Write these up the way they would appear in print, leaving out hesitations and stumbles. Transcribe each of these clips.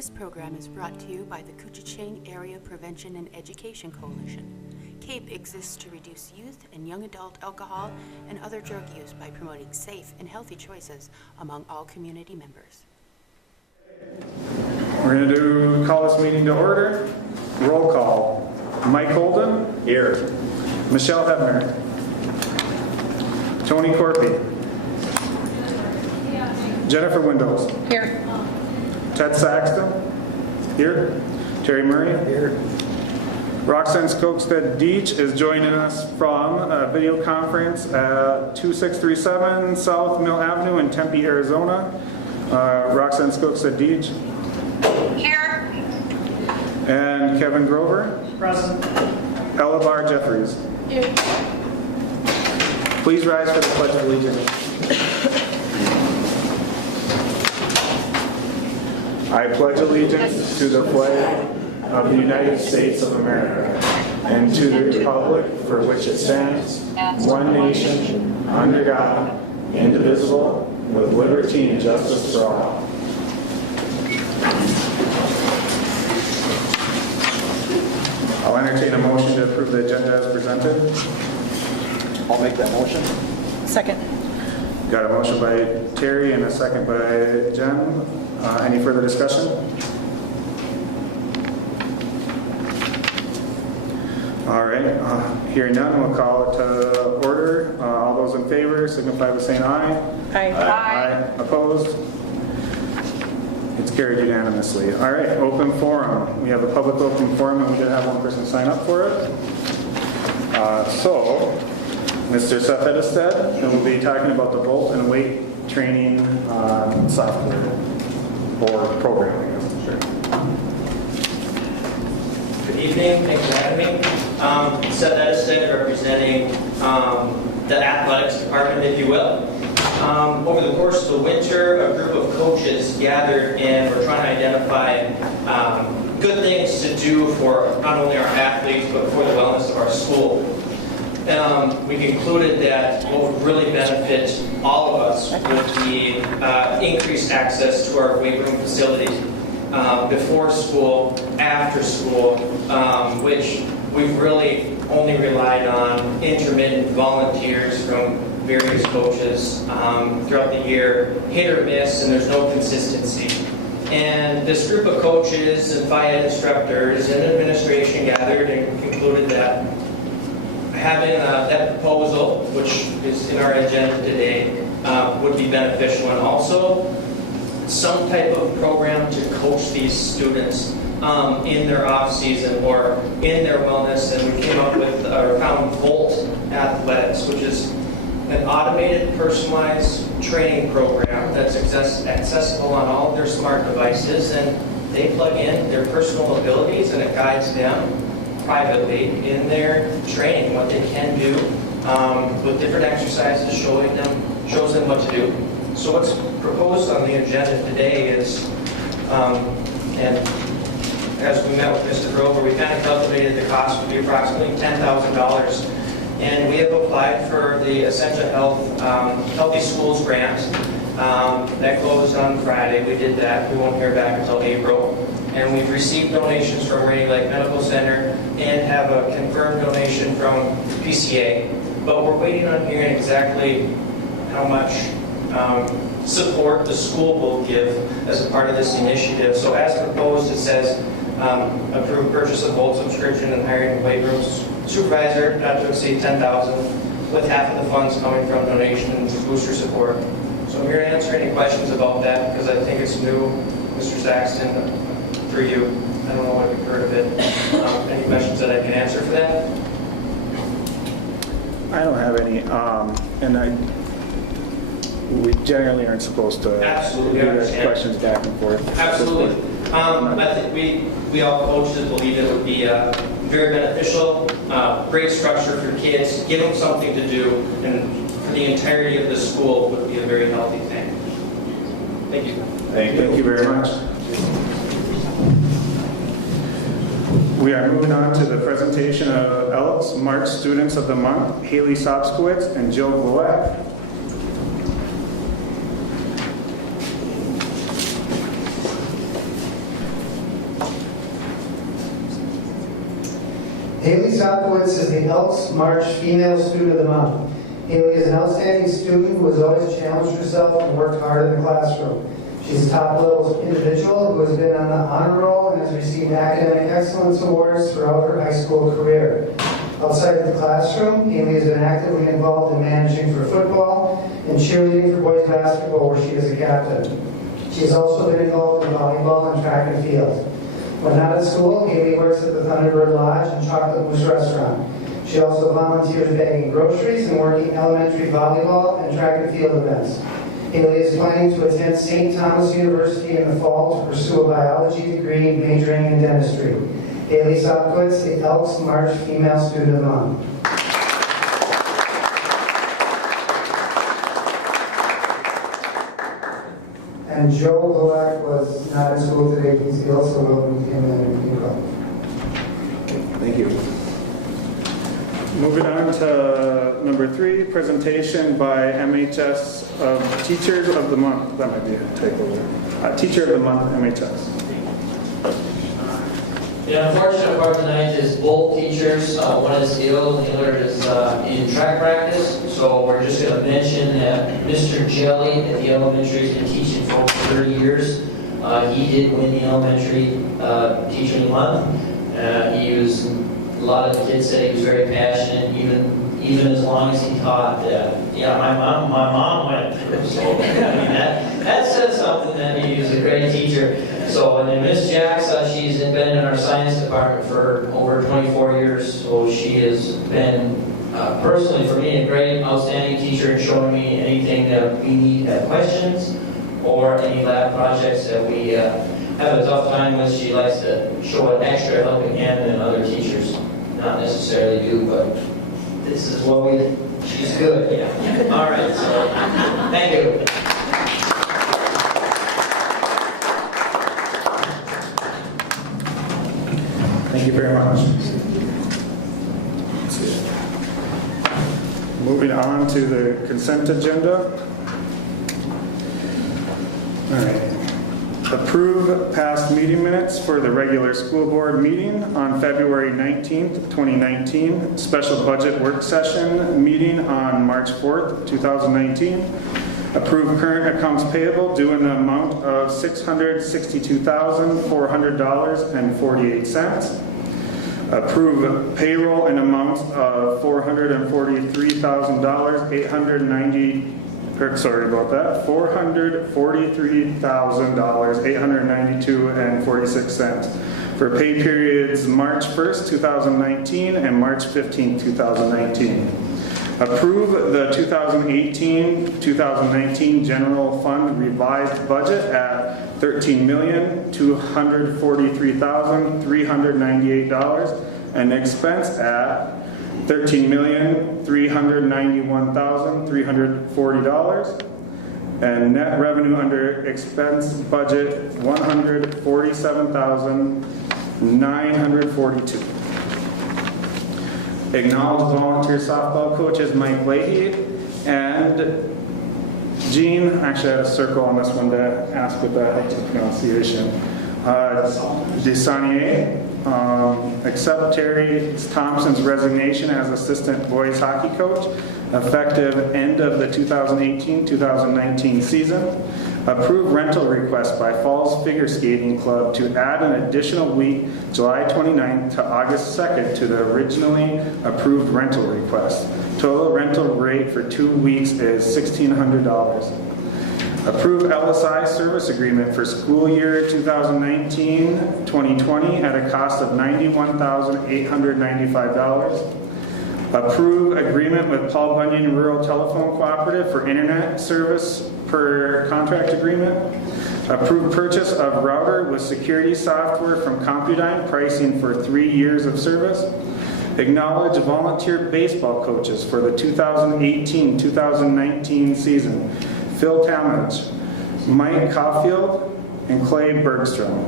This program is brought to you by the Koochiching Area Prevention and Education Coalition. CAPE exists to reduce youth and young adult alcohol and other drug use by promoting safe and healthy choices among all community members. We're going to call this meeting to order. Roll call. Mike Holden. Here. Michelle Hebner. Tony Corpy. Jennifer Windows. Here. Ted Saxton. Here. Terry Murray. Here. Roxanne Skokstad Deach is joining us from a video conference at 2637 South Mill Avenue in Tempe, Arizona. Roxanne Skokstad Deach. Here. And Kevin Grover. Present. Ella Barr Jeffries. Here. Please rise for the Pledge of Allegiance. I pledge allegiance to the flag of the United States of America and to the republic for which it stands, one nation, under God, indivisible, with liberty and justice for all. I'll entertain a motion to approve the agenda as presented. I'll make that motion. Second. Got a motion by Terry and a second by Jen. Any further discussion? All right, hearing none, we'll call it to order. All those in favor signify by saying aye. Aye. Aye. Opposed? It's carried unanimously. All right, open forum. We have a public open forum and we did have one person sign up for it. So, Mr. Seth Edestead, and we'll be talking about the Volt and Weight training software or program, I guess. Sure. Good evening, thanks for having me. Seth Edestead, representing the athletics department, if you will. Over the course of the winter, a group of coaches gathered and we're trying to identify good things to do for not only our athletes, but for the wellness of our school. We concluded that what would really benefit all of us would be increased access to our weight room facilities before school, after school, which we've really only relied on intermittent volunteers from various coaches throughout the year, hit or miss, and there's no consistency. And this group of coaches and FIAD instructors and administration gathered and concluded that having that proposal, which is in our agenda today, would be beneficial, and also some type of program to coach these students in their off season or in their wellness. And we came up with or found Volt Athletics, which is an automated, personalized training program that's accessible on all of their smart devices, and they plug in their personal abilities and it guides them privately in their training, what they can do with different exercises, shows them what to do. So what's proposed on the agenda today is, and as we met with Mr. Grover, we kind of calculated the cost would be approximately $10,000. And we have applied for the Essential Health Healthy Schools grant. That closed on Friday. We did that. We won't hear back until April. And we've received donations from Rainy Lake Medical Center and have a confirmed donation from PCA. But we're waiting on hearing exactly how much support the school will give as a part of this initiative. So as proposed, it says approve purchase of Volt subscription and hiring a weight room supervisor not to exceed $10,000, with half of the funds coming from donation and booster support. So I'm here to answer any questions about that because I think it's new, Mr. Saxton, for you. I don't know what you've heard of it. Any questions that I can answer for that? I don't have any, we generally aren't supposed to Absolutely, do I understand. questions back and forth. Absolutely. I think we all coaches believe it would be very beneficial, great structure for kids, give them something to do, and for the entirety of the school would be a very healthy thing. Thank you. Thank you very much. We are moving on to the presentation of ELK's March Students of the Month, Haley Sobskowitz and Jill Glowak. Sopkowitz is the Elks March Female Student of the Month. Haley is an outstanding student who has always challenged herself and worked hard in the classroom. She's a top-level individual who has been on the honor roll and has received academic excellence awards throughout her high school career. Outside of the classroom, Haley has been actively involved in managing for football and cheerleading for boys basketball, where she is a captain. She has also been involved in volleyball and track and field. When not at school, Haley works at the Thunderbird Lodge and Chocolate Mousse Restaurant. She also volunteers bagging groceries and working elementary volleyball and track and field events. Haley is planning to attend St. Thomas University in the fall to pursue a biology degree majoring in dentistry. Haley Sopkowitz, the Elks March Female Student of the Month. And Joe Lowak was not in school today. He's ill, so we'll meet him in April. Thank you. Moving on to number 3, presentation by MHS of Teachers of the Month. That might be a typo there. Teacher of the Month, MHS. The unfortunate part tonight is both teachers. One is ill and the other is in track practice. So we're just going to mention that Mr. Jelly at the elementary has been teaching for over 30 years. He did win the elementary Teacher of the Month. A lot of the kids said he was very passionate, even as long as he taught. Yeah, my mom went through. So I mean, that says something that he was a great teacher. So, and then Miss Jacks, she's been in our science department for over 24 years. So she has been, personally for me, a great, outstanding teacher in showing me anything that we need, questions, or any lab projects that we have a tough time with. She likes to show an extra helping hand than other teachers not necessarily do, but this is what she's good, yeah. All right, so thank you. Thank you very much. Moving on to the consent agenda. All right. Approve past meeting minutes for the regular school board meeting on February 19th, 2019, special budget work session meeting on March 4th, 2019. Approve current accounts payable due in the amount of $662,400.48. Approve payroll in amount of $443,892.46 for pay periods March 1st, 2019 and March 15th, 2019. Approve the 2018-2019 general fund revised budget at $13,243,398 and expense at $13,391,340 and net revenue under expense budget $147,942. Acknowledge volunteer softball coaches Mike Leahy and Jean. Actually, I had a circle on this one to ask with the pronunciation. Desanier. Accept Terry Thompson's resignation as assistant boys hockey coach, effective end of the 2018-2019 season. Approve rental request by Falls Figure Skating Club to add an additional week, July 29th to August 2nd, to the originally approved rental request. Total rental rate for 2 weeks is $1,600. Approve LSI service agreement for school year 2019-2020 at a cost of $91,895. Approve agreement with Paul Bunyan Rural Telephone Cooperative for internet service per contract agreement. Approve purchase of router with security software from Compudyne, pricing for 3 years of service. Acknowledge volunteer baseball coaches for the 2018-2019 season. Phil Talmadge, Mike Caulfield, and Clay Bergstrom.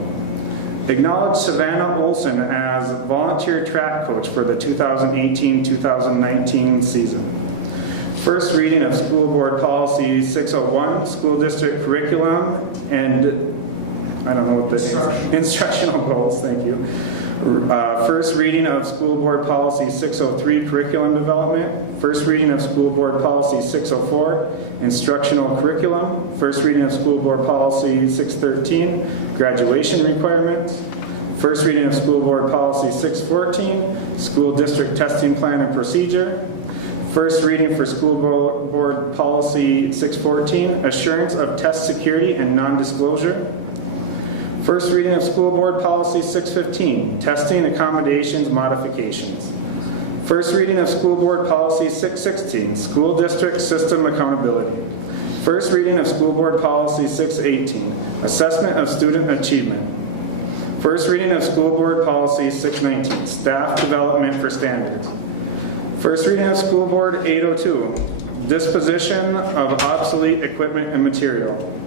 Acknowledge Savannah Olson as volunteer track coach for the 2018-2019 season. First reading of School Board Policy 601, School District Curriculum and, I don't know what this is, Instructional Goals, thank you. First reading of School Board Policy 603, Curriculum Development. First reading of School Board Policy 604, Instructional Curriculum. First reading of School Board Policy 613, Graduation Requirements. First reading of School Board Policy 614, School District Testing Plan and Procedure. First reading for School Board Policy 614, Assurance of Test Security and Non-Disclosure. First reading of School Board Policy 615, Testing Accommodations Modifications. First reading of School Board Policy 616, School District System Accountability. First reading of School Board Policy 618, Assessment of Student Achievement. First reading of School Board Policy 619, Staff Development for Standards. First reading of School Board 802, Disposition of Obsolete Equipment and Material.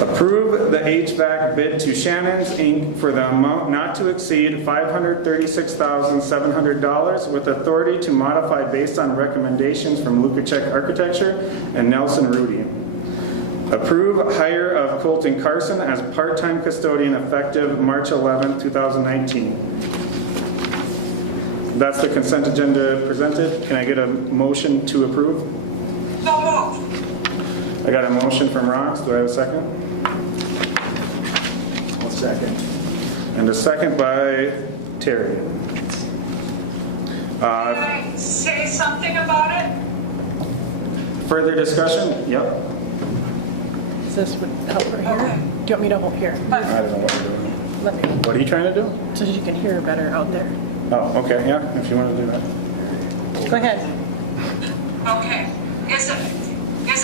Approve the HVAC bid to Shannon's Inc. for the amount not to exceed $536,700 with authority to modify based on recommendations from Lukacek Architecture and Nelson Rudy. Approve hire of Colton Carson as part-time custodian effective March 11, 2019. That's the consent agenda presented. Can I get a motion to approve? So moved. I got a motion from Rox. Do I have a second? I'll second. And a second by Terry. Can I say something about it? Further discussion? Yep. Is this would help her hear? Okay. Do you want me to hold here? I don't know what you're doing. Let me, What are you trying to do? so you can hear better out there. Oh, okay, yeah, if you want to do that. Go ahead. Okay, is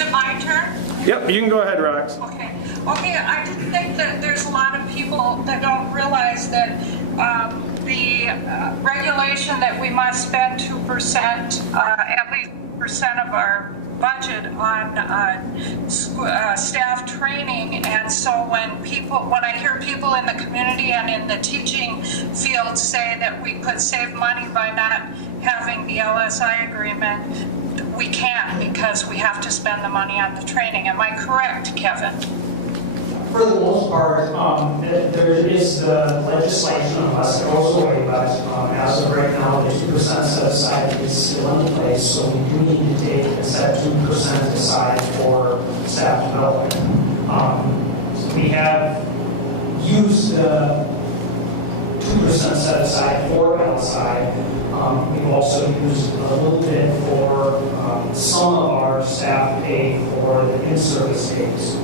it my turn? Yep, you can go ahead, Rox. Okay, I just think that there's a lot of people that don't realize that the regulation that we must spend 2%, at least percent of our budget on staff training, and so when I hear people in the community and in the teaching field say that we could save money by not having the LSI agreement, we can't, because we have to spend the money on the training. Am I correct, Kevin? For the most part, there is the legislation unless it goes away, but as of right now, the 2% set aside is still in place, so we do need to take and set 2% aside for staff development. So we have used the 2% set aside for LSI. We've also used a little bit for some of our staff pay for the in-service days.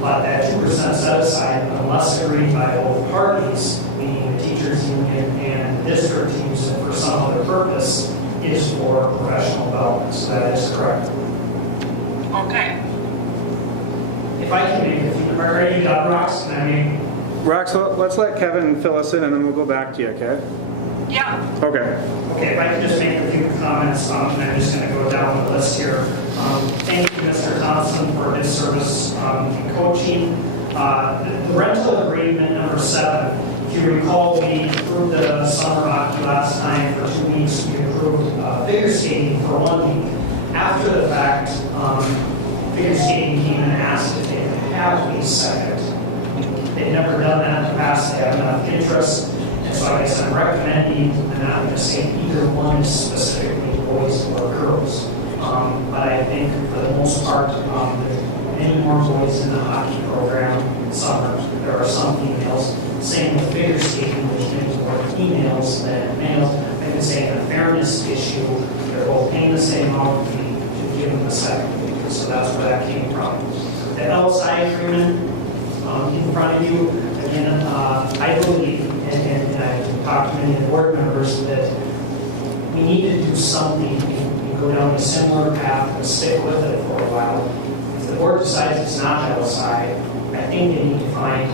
But that 2% set aside, unless agreed by both parties, meaning the teachers union and the district teams, and for some other purpose, is for professional development. So that is correct. Okay. If I can make a few, are you done, Rox? Can I make? Rox, let's let Kevin fill us in and then we'll go back to you, okay? Yeah. Okay. Okay, if I can just make a few comments, and I'm just going to go down the list here. Thank you, Mr. Thompson, for his service in coaching. The rental agreement number 7, if you recall, we approved the summer hockey last time for 2 weeks. We approved figure skating for 1 week. After the fact, figure skating came and asked if they could have a second. They've never done that in the past. They have enough interest. And so I guess I'm recommending, I'm not going to say either one is specifically boys or girls. But I think for the most part, there are many more boys in the hockey program in summer. There are some females. Same with figure skating, which means more females than males. I can say in a fairness issue, they're both paying the same amount to give them the second week. So that's where that came from. The LSI agreement in front of you, again, I believe, and I talked to many of the board members, that we need to do something. Go down a similar path and stick with it for a while. If the board decides it's not LSI, I think they need to find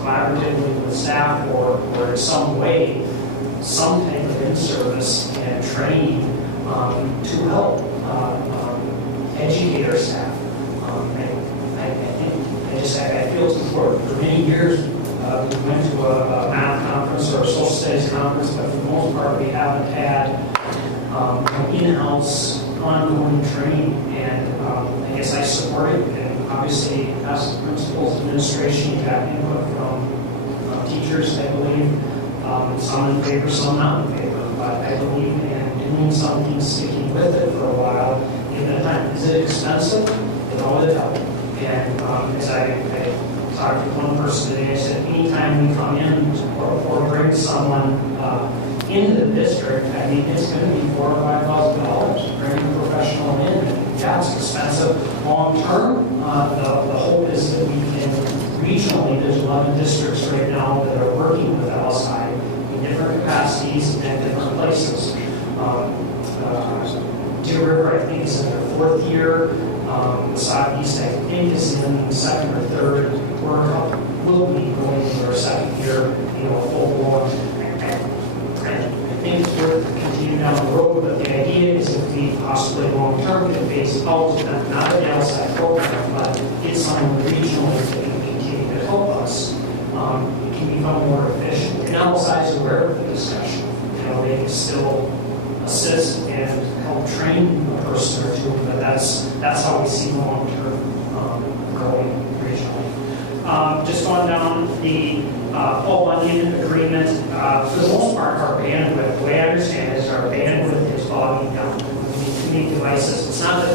collaboratively with staff or in some way, some type of in-service and training to help educate our staff. I feel it's important. For many years, we went to a math conference or a social studies conference, but for the most part, we haven't had in-house ongoing training, and I guess I support it. And obviously, as principals, administration, you have input from teachers, I believe. Some in favor, some not in favor, but I believe in doing something, sticking with it for a while, given the time. Is it expensive? It always helps. And as I talked to one person today, I said, anytime we come in or bring someone into the district, I mean, it's going to be $4,000 or $5,000 bringing a professional in. Yeah, it's expensive. Long term, the hope is that we can regionally, there's 11 districts right now that are working with LSI in different capacities and different places. Deer River, I think, is in their 4th year. Southeast, I think, is in 2nd or 3rd. We'll be going into our 2nd year, full blown. I think it's worth continuing down the road, but the idea is if we possibly long-term can phase out, not an LSI program, but get someone regionally that can continue to help us, it can become more efficient. And LSI is aware of the discussion. They can still assist and help train a person or two, but that's how we see long-term growing regionally. Just going down the Paul Bunyan agreement, for the most part, our bandwidth, the way I understand it, is our bandwidth is bogging down. We need too many devices. It's not that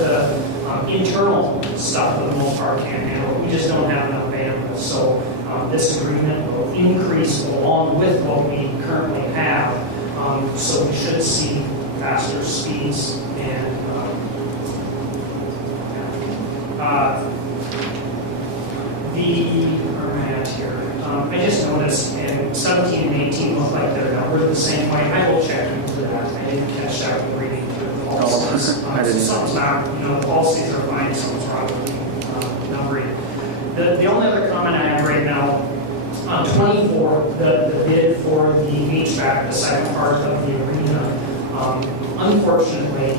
the internal stuff, for the most part, can't handle it. We just don't have enough bandwidth. So this agreement will increase along with what we currently have. So we should see faster speeds and where am I at here? I just noticed in 17 and 18 look like they're numbered the same way. I will check into that. I didn't catch that with reading through the policies. Something's not, the policies are fine, something's wrong with the numbering. The only other comment I have right now, 24, the bid for the HVAC, the second part of the arena, fortunately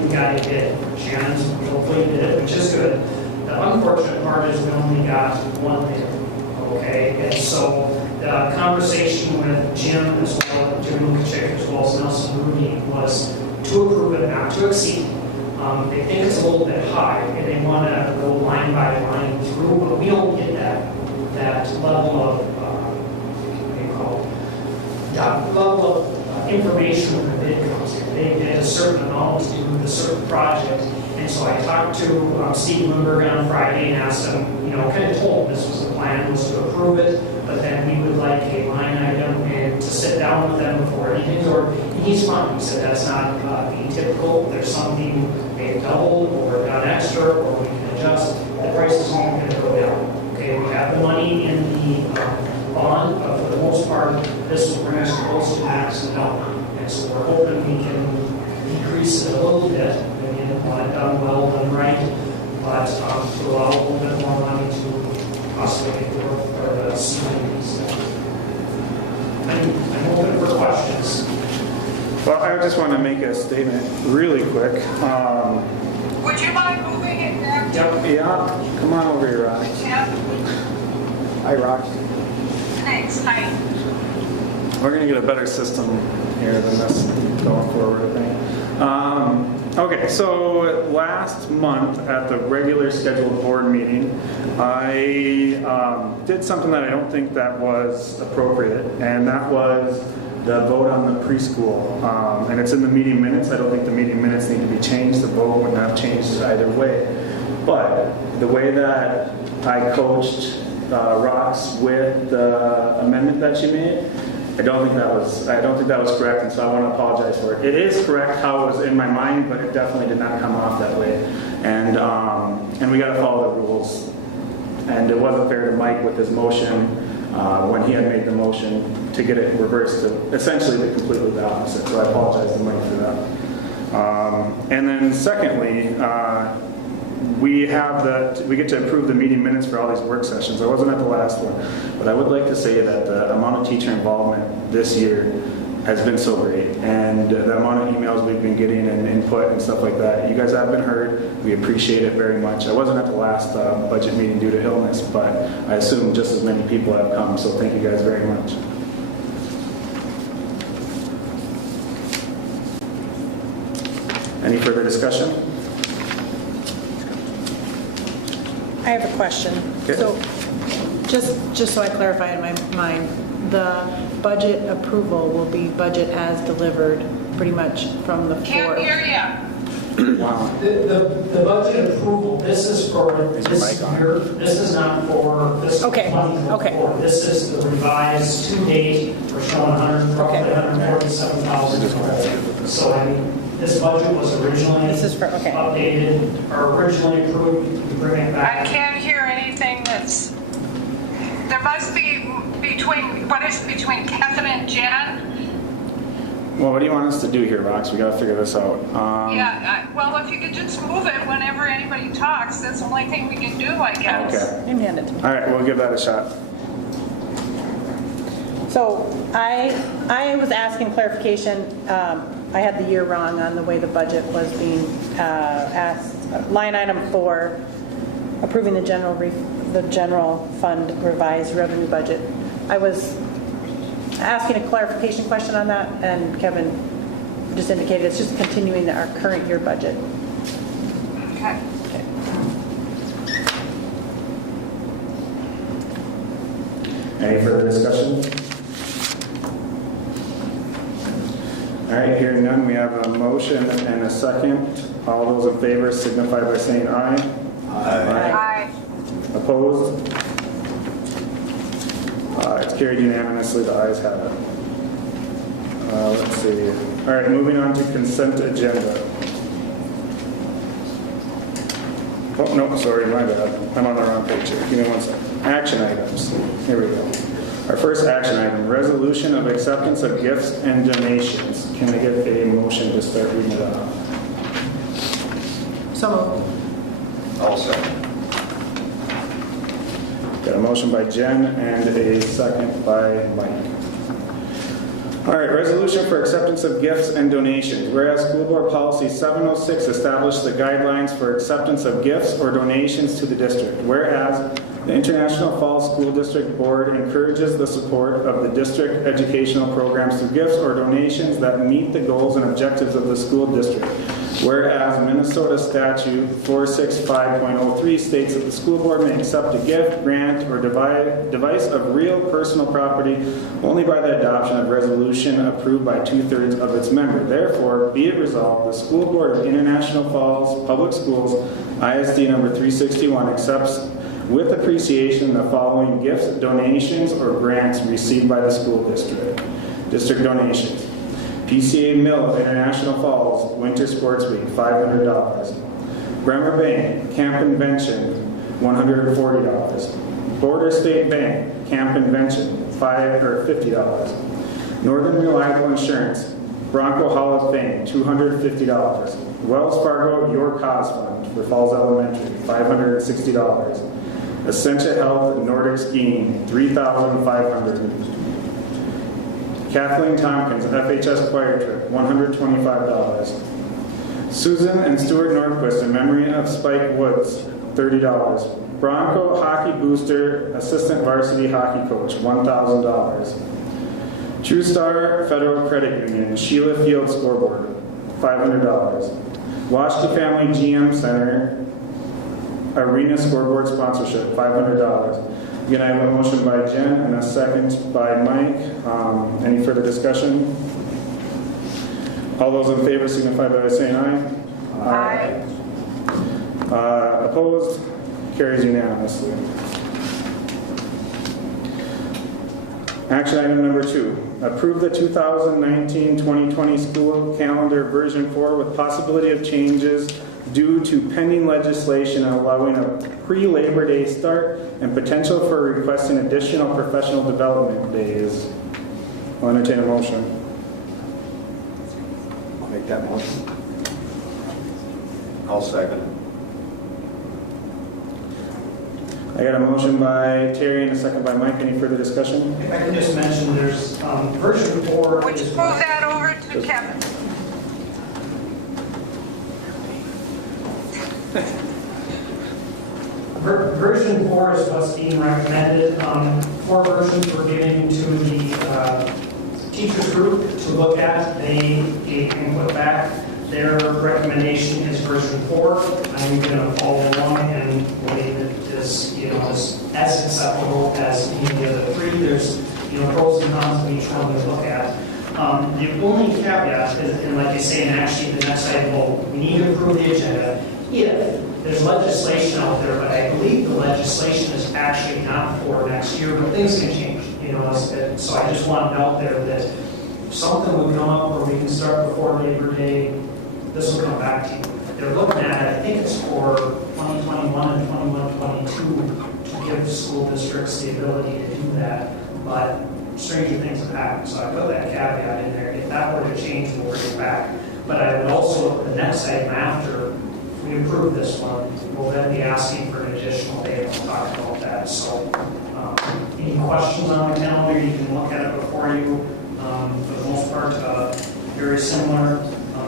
we got a bid. Shannon's hopefully did it, which is good. The unfortunate part is we only got one bid, okay? And so the conversation with Jim as well, Jim Lukacek as well as Nelson Rudy was to approve it, not to exceed. They think it's a little bit high and they want to go line by line through, but we don't get that level of, level of information when the bid comes in. They get a certain amount to do the certain project. And so I talked to Steve Bloomberg on Friday and asked him, kind of told him this was the plan, was to approve it, but then we would like a line item and to sit down with them before anything's ordered. And he's fine. He said that's not atypical. There's something they've doubled or done extra or we can adjust. The price is only going to go down. Okay, we have the money in the bond, but for the most part, this will bring us close to max and down. And so we're hoping we can decrease it a little bit. Again, want it done well, done right, but to allow a little bit more money to possibly make the work for the students. I'm open for questions. Well, I just want to make a statement really quick. Would you mind moving it back? Yeah, come on over here, Rox. Hi, Rox. Thanks, hi. We're going to get a better system here than this going forward, I think. Okay, so last month at the regular scheduled board meeting, I did something that I don't think that was appropriate, and that was the vote on the preschool. And it's in the meeting minutes. I don't think the meeting minutes need to be changed. The vote wouldn't have changed either way. But the way that I coached Rox with the amendment that she made, I don't think that was correct, and so I want to apologize for it. It is correct how it was in my mind, but it definitely did not come off that way. And we got to follow the rules. And it wasn't fair to Mike with his motion when he had made the motion to get it reversed to essentially completely the opposite. So I apologize to Mike for that. And then secondly, we get to approve the meeting minutes for all these work sessions. I wasn't at the last one, but I would like to say that the amount of teacher involvement this year has been so great, and the amount of emails we've been getting and input and stuff like that. You guys have been heard. We appreciate it very much. I wasn't at the last budget meeting due to illness, but I assume just as many people have come, so thank you guys very much. Any further discussion? I have a question. Okay. So, just so I clarify in my mind, the budget approval will be budget as delivered, pretty much from the floor. Can't hear ya. Wow. The budget approval, this is for this year, this is not for this Okay, 2024. This is the revised to date, we're showing roughly $147,000. So I mean, this budget was originally This is for, okay. updated, or originally approved, we bring it I back. can't hear anything that's, there must be between, what is between Kevin and Jen? Well, what do you want us to do here, Rox? We gotta figure this out. Well, if you could just move it whenever anybody talks, that's the only thing we can do, I guess. Okay. You can hand it to me. All right, we'll give that a shot. So I was asking clarification. I had the year wrong on the way the budget was being asked. Line item 4, approving the general fund revised revenue budget. I was asking a clarification question on that, and Kevin just indicated it's just continuing our current year budget. Okay. Any further discussion? All right, hearing none, we have a motion and a second. All those in favor signify by saying aye. Aye. Opposed? It's carried unanimously, the ayes have it. Let's see. All right, moving on to consent agenda. Oh, no, sorry, my bad. I'm on the wrong page here. Give me one second. Action items. Here we go. Our first action item, resolution of acceptance of gifts and donations. Can I get a motion to start reading it off? So I'll second. Got a motion by Jen and a second by Mike. All right, resolution for acceptance of gifts and donations. Whereas School Board Policy 706 established the guidelines for acceptance of gifts or donations to the district. Whereas the International Falls School District Board encourages the support of the district educational programs through gifts or donations that meet the goals and objectives of the school district. Whereas Minnesota Statute 465.03 states that the school board may accept a gift, grant, or device of real personal property only by the adoption of resolution approved by 2/3 of its members. Therefore, be it resolved, the School Board of International Falls Public Schools, ISD number 361, accepts with appreciation the following gifts, donations, or grants received by the school district. District donations. PCA Mill of International Falls, Winter Sports Week, $500. Bremer Bank, Camp Invention, $140. Border State Bank, Camp Invention, $50. Northern Reliable Insurance, Bronco Hall of Fame, $250. Wells Fargo Your Cause Fund for Falls Elementary, $560. Essentia Health Nordic Skiing, $3,500. Kathleen Tompkins, FHS Choir Trip, $125. Susan and Stuart Norquist in memory of Spike Woods, $30. Bronco Hockey Booster Assistant Varsity Hockey Coach, $1,000. True Star Federal Credit Union, Sheila Field Scoreboard, $500. Washington Family GM Center Arena Scoreboard Sponsorship, $500. Again, I have a motion by Jen and a second by Mike. Any further discussion? All those in favor signify by saying aye. Aye. Opposed? Carries unanimously. Action item number 2. Approve the 2019-2020 school calendar version 4 with possibility of changes due to pending legislation allowing a pre-Labor Day start and potential for requesting additional professional development days. I'll entertain a motion. I'll make that motion. I'll second. I got a motion by Terry and a second by Mike. Any further discussion? If I can just mention, there's version 4. Would you move that over to Kevin? Version 4 is what's being recommended. 4 versions were given to the teachers group to look at. They gave input back. Their recommendation is version 4. I'm going to follow along and believe it is, as acceptable as any of the other 3. There's, pros and cons of each one we look at. The only caveat is, and like you say, and actually the next item, we need to approve the agenda. If there's legislation out there, but I believe the legislation is actually not for next year, but things can change, you know, so I just want it out there that if something would come up where we can start before Labor Day, this will come back to you. They're looking at it, I think it's for 2021 and 21-22 to give school districts the ability to do that, but stranger things have happened, so I put that caveat in there. If that were to change, we'll bring it back. But I would also, the next item after, if we approve this one, we'll then be asking for an additional day, and we'll talk about that. So, any questions on the calendar, you can look at it before you. For the most part, very similar.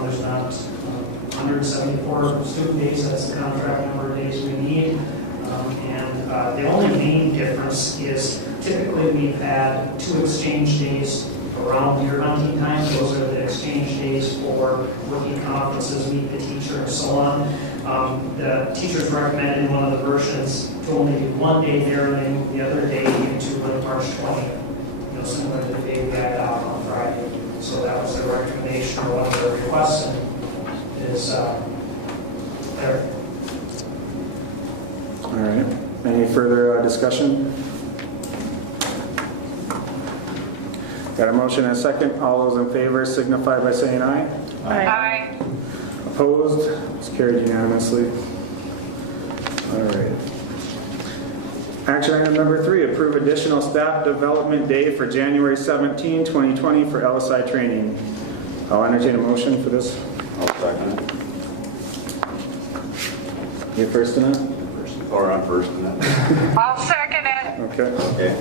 There's not 174 student days, that's the contract number of days we need. And the only main difference is typically we've had 2 exchange days around deer hunting time. Those are the exchange days for working conferences, meet the teacher, and so on. The teachers recommended in one of the versions to only do 1 day there and then the other day into like March 20th. You know, similar to the day we had off on Friday. So that was their recommendation or one of their requests, and is there. All right. Any further discussion? Got a motion and a second. All those in favor signify by saying aye. Aye. Opposed? It's carried unanimously. All right. Action item number 3, approve additional staff development day for January 17, 2020 for LSI training. I'll entertain a motion for this. I'll second it. You first in it? Or I'm first in it. I'll second it. Okay. Okay.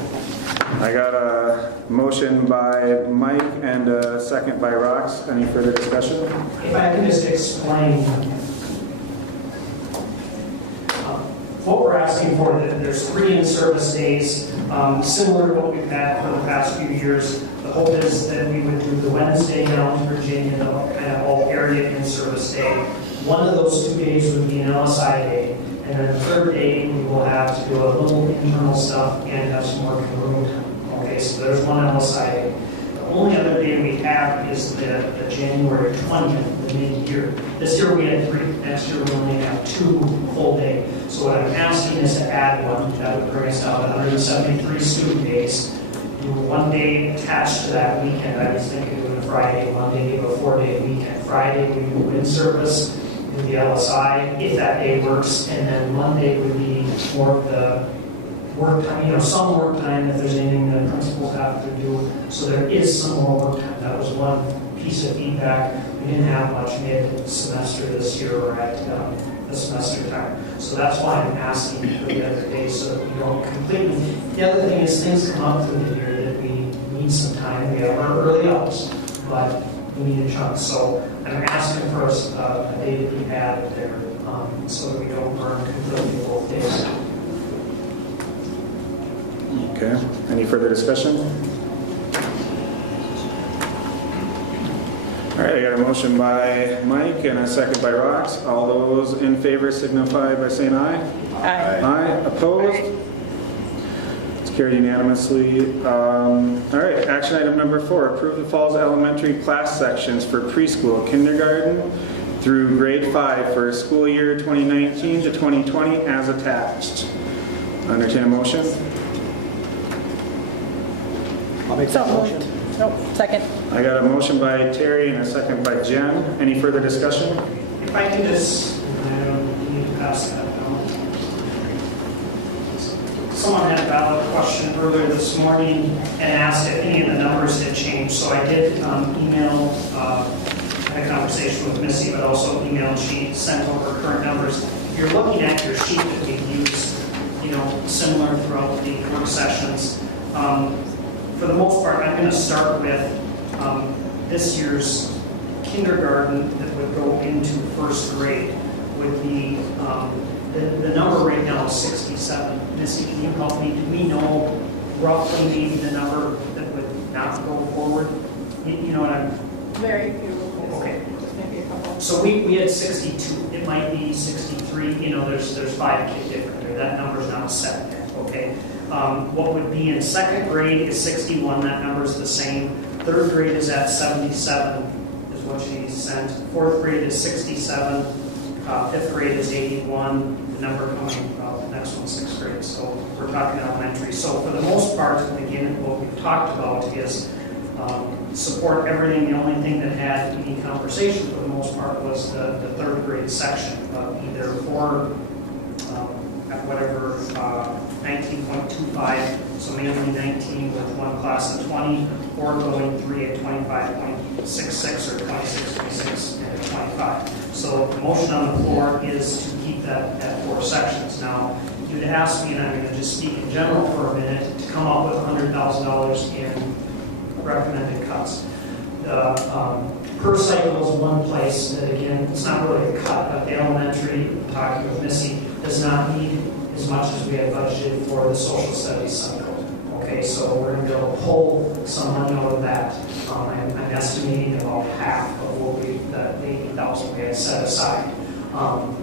I got a motion by Mike and a second by Rox. Any further discussion? If I can just explain what we're asking for, there's 3 in-service days, similar to what we've had for the past few years. The hope is that we would do the Wednesday down to Virginia, the kind of all area in-service day. One of those 2 days would be an LSI day, and then the 3rd day we will have to do a little internal stuff and have some work in the room. Okay, so there's one LSI day. The only other day we have is the January 20th, the mid-year. This year we had 3, next year we only have 2 full day. So what I'm asking is to add one, that would bring us down to 173 student days. Do 1 day attached to that weekend. I was thinking of a Friday, Monday, a 4-day weekend. Friday we do in-service in the LSI, if that day works, and then Monday would be more of the work time, you know, some work time if there's anything that principals have to do. So there is some more work time. That was one piece of feedback. We didn't have much mid-semester this year or at the semester time. So that's why I'm asking for the other day so that we don't completely. The other thing is things come up through the year that we need some time. We have our early outs, but we need a chunk. So I'm asking for a day to be added there so that we don't burn completely both days. Okay. Any further discussion? All right, I got a motion by Mike and a second by Rox. All those in favor signify by saying aye. Aye. Aye. Opposed? It's carried unanimously. All right, action item number 4, approve the Falls Elementary class sections for preschool, kindergarten through grade 5 for school year 2019 to 2020 as attached. Entertain a motion. I'll make So that motion. moved. Nope, second. I got a motion by Terry and a second by Jen. Any further discussion? If I can just, I don't need to pass that down. Someone had a valid question earlier this morning and asked if any of the numbers had changed. So I did email, had a conversation with Missy, but also emailed, she sent over current numbers. If you're looking at your sheet that we've used, you know, similar throughout the work sessions, for the most part, I'm going to start with this year's kindergarten that would go into 1st grade would be, the number right now is 67. Missy, can you help me? Do we know roughly maybe the number that would not go forward? You know what I'm... Very few. Okay. Just maybe a couple. So we had 62. It might be 63. You know, there's 5 kids different there. That number's not set yet. okay? What would be in second grade is 61, that number's the same. Third grade is at 77, is what she sent. Fourth grade is 67, fifth grade is 81, the number coming, the next one's sixth grade, so we're talking elementary. So for the most part, again, what we've talked about is support everything. The only thing that had any conversation for the most part was the third grade section, either for at whatever 19.25, so mainly 19 with one class of 20, or going 3 at 25.66 or 26.6 and 25. So the motion on the floor is to keep that at 4 sections. Now, you'd ask me, and I'm going to just speak in general for a minute, to come up with $100,000 in recommended cuts. The per cycle is one place that, again, it's not really a cut, but the elementary, talking with Missy, does not need as much as we had budgeted for the social studies cycle. Okay, so we're going to be able to pull some money out of that. I'm estimating about half of what the 80,000 we had set aside.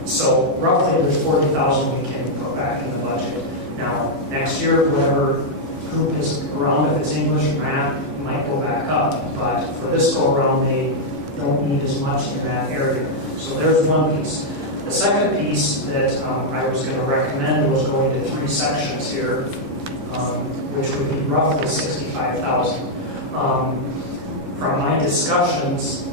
So roughly there's 40,000 we can put back in the budget. Now, next year, whatever group is around, if it's English or math, it might go back up. But for this go around, they don't need as much in that area. So there's one piece. The second piece that I was going to recommend was going to 3 sections here, which would be roughly 65,000. From my discussions,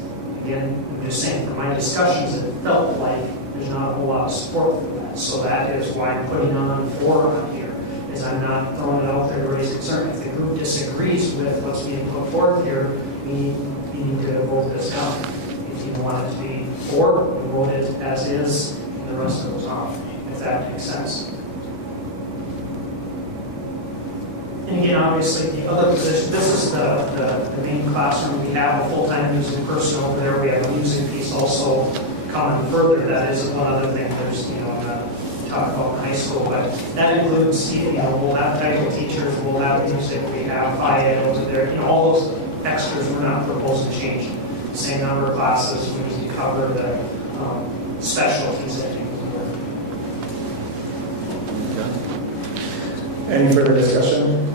again, I'm just saying, from my discussions, it felt like there's not a whole lot of support for that. So that is why I'm putting on 4 on here, is I'm not throwing it out there to raise concern. If the group disagrees with what's being put forth here, we need to vote this down. If you want it to be 4, we vote it as is, and the rest goes off, if that makes sense. And again, obviously, the other position, this is the main classroom. We have a full-time music person over there. We have a music piece also coming further. That is one other thing there's, talk about in high school, but that includes, we'll have technical teachers, we'll have music, we have IED over there, all those extras we're not proposing to change. Same number of classes, we need to cover the specialties that people do. Any further discussion?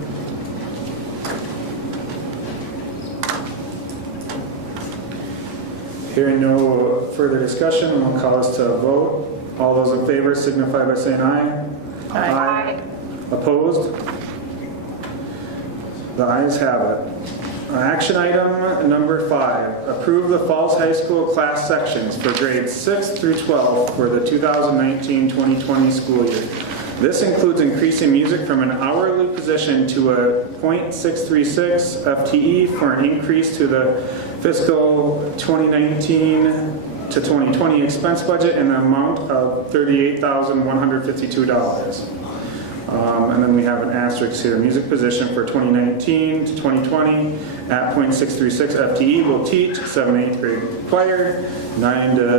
Hearing no further discussion, we'll call us to a vote. All those in favor signify by saying aye. Aye. Opposed? The ayes have it. Action item number 5, approve the Falls High School class sections for grades 6 through 12 for the 2019-2020 school year. This includes increasing music from an hourly position to a .636 FTE for an increase to the fiscal 2019 to 2020 expense budget in the amount of $38,152. And then we have an asterisk here. Music position for 2019 to 2020 at .636 FTE will teach 7th to 8th grade choir, 9th to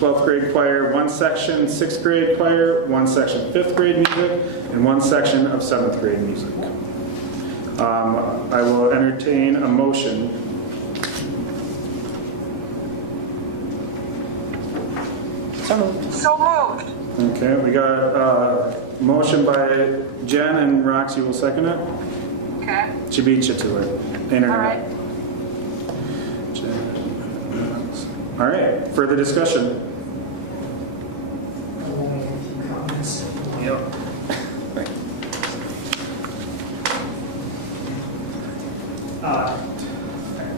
12th grade choir, 1 section 6th grade choir, 1 section 5th grade music, and 1 section of 7th grade music. I will entertain a motion. So moved. Okay, we got a motion by Jen, and Roxy will second it. Okay. She beat you to it. Internet. All right. Jen. All right, further discussion. I will make a few comments. Yep.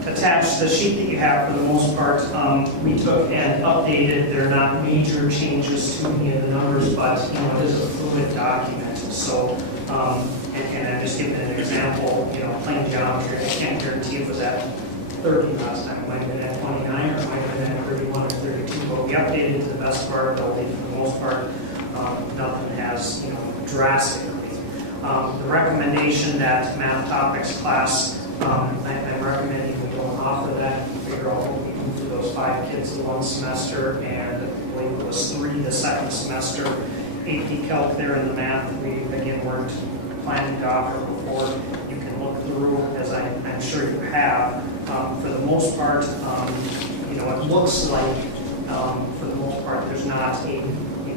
Attached, the sheet that you have for the most part, we took and updated. They're not major changes to any of the numbers, but it is a fluid document. So, and I'm just giving an example, plain geometry, I can't guarantee it was at 30 last time. It might have been at 29, or it might have been at 31 or 32, but we updated to the best part of the for the most part. Nothing has, drastically. The recommendation that math topics class, I'm recommending we don't offer that. Figure out what we can do those 5 kids in 1 semester, and I believe it was 3 the second semester. AP Calc there in the math, we again weren't planning to offer before. You can look through, as I'm sure you have. For the most part, it looks like, for the most part, there's not a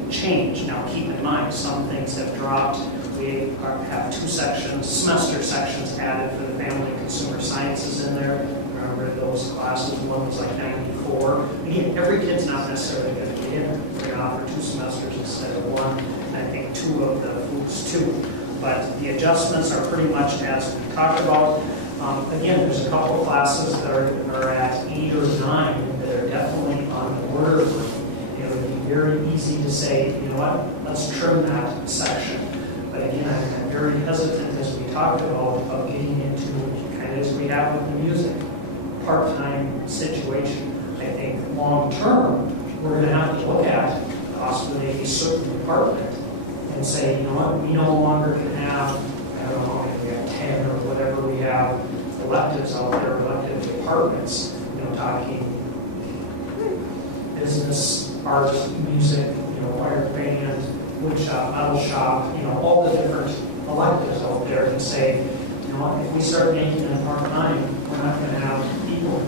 change. Now, keep in mind, some things have dropped we have 2 sections, semester sections added for the family and consumer sciences in there. Remember those classes, one was like 94. Again, every kid's not necessarily going to get in. We're going to offer 2 semesters instead of 1, and I think 2 of the foods too. But the adjustments are pretty much as we talked about. Again, there's a couple of classes that are at 8 or 9 that are definitely on the order for me. It would be very easy to say, you know what, let's trim that section. But again, I'm very hesitant, as we talked about, of getting into, kind of as we have with the music, part-time situation. I think long-term, we're going to have to look at possibly a certain department and say, you know what, we no longer can have, I don't know, we have 10 or whatever we have electives out there, elective departments, you know, talking business, art, music, you know, choir, band, wood shop, metal shop, you know, all the different electives out there, and say, you know what, if we start making them part-time, we're not going to have people.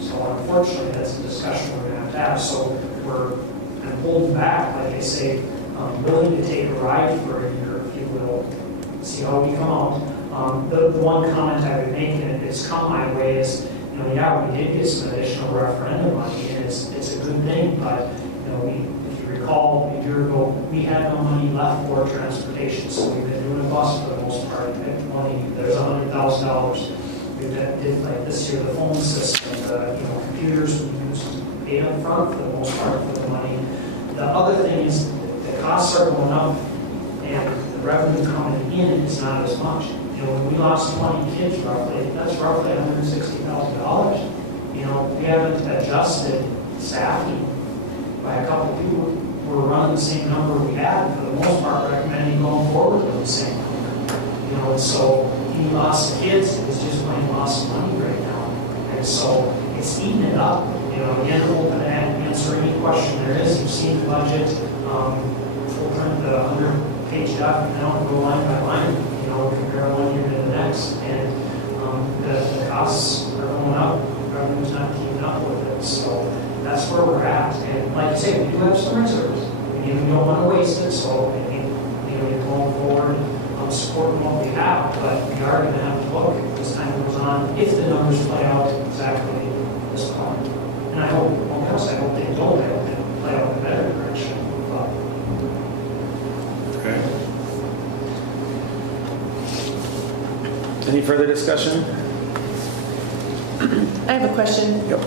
So unfortunately, that's a discussion we're going to have. So we're kind of holding back, like I say, willing to take a ride for a year, if you will, see how we come out. The one comment I would make, and it's come my way, is, you know, yeah, we did get some additional referendum money, and it's a good thing, but, you know, if you recall, a year ago, we had no money left for transportation, so we've been doing a bus for the most part. There's $100,000. We did, like this year, the phone system, the, you know, computers we used, paid up front for the most part for the money. The other thing is, the costs are going up, and the revenue coming in is not as much. You know, when we lost 20 kids roughly, that's roughly $160,000. You know, we haven't adjusted staffing by a couple people. We're running the same number we had, for the most part, recommending going forward with the same number. You know, and so he lost kids, it's just plain loss of money right now. And so it's eating it up. You know, again, open to answer any question there is. You've seen the budget, full print, the 100-page document, now go line by line, you know, compare one year to the next. And the costs are going up, revenue's not keeping up with it. So that's where we're at. And like you say, we do have some reserves. We don't want to waste it, so I think, you know, going forward, supporting what we have, but we are going to have to look as time goes on if the numbers play out exactly this point. And I hope, almost, I hope they don't. I hope they play out in a better direction. But. Okay. Any further discussion? I have a question. Yep.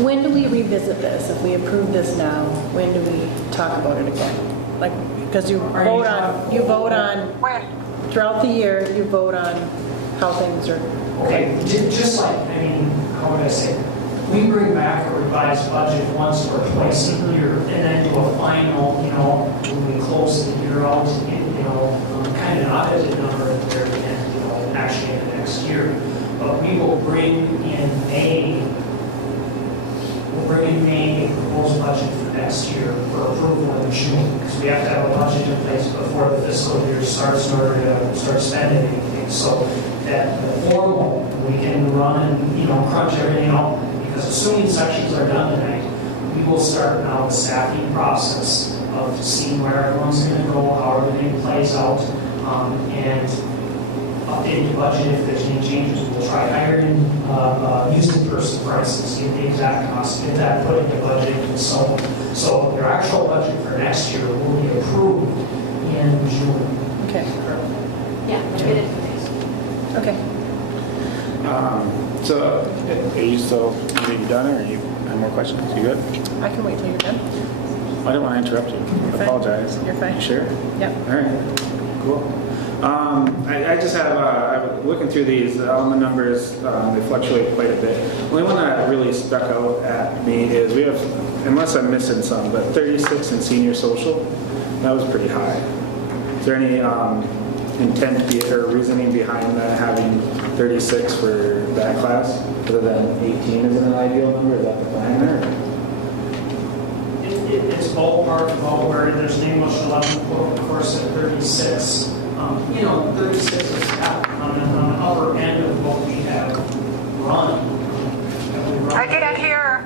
When do we revisit this? If we approve this now, when do we talk about it again? Like, because you vote on When? throughout the year, you vote on how things are. Okay, just like, I mean, how would I say, we bring back a revised budget once or twice a year, and then do a final, you know, when we close the year out, you know, kind of an audited number at the very end, you know, actually in the next year. But we will bring in May a proposed budget for next year for approval in June, because we have to have a budget in place before the fiscal year starts in order to start spending anything. So that the formal, we can run and, you know, crunch everything out, because assuming sections are done tonight, we will start now the staffing process of seeing where everyone's going to go, how everything plays out, and update the budget if there's any changes. We'll try hiring using person prices, get the exact cost, get that put in the budget, and so on. So your actual budget for next year will be approved in June. Okay. Yeah, we did it. Okay. So, are you still, are you done, or are you have more questions? You good? I can wait till you're done. I didn't want to interrupt you. You're I fine. apologize. You're fine. You sure? Yep. All right. Cool. I just have, I'm looking through these, all the numbers, they fluctuate quite a bit. The only one that really stuck out at me is we have, unless I'm missing some, but 36 in senior social. That was pretty high. Is there any intent or reasoning behind that, having 36 for that class, other than 18 isn't an ideal number? Is that the plan there? It's ballpark about where there's an English 11 book course at 36. You know, 36 is on the upper end of what we have run. I didn't hear.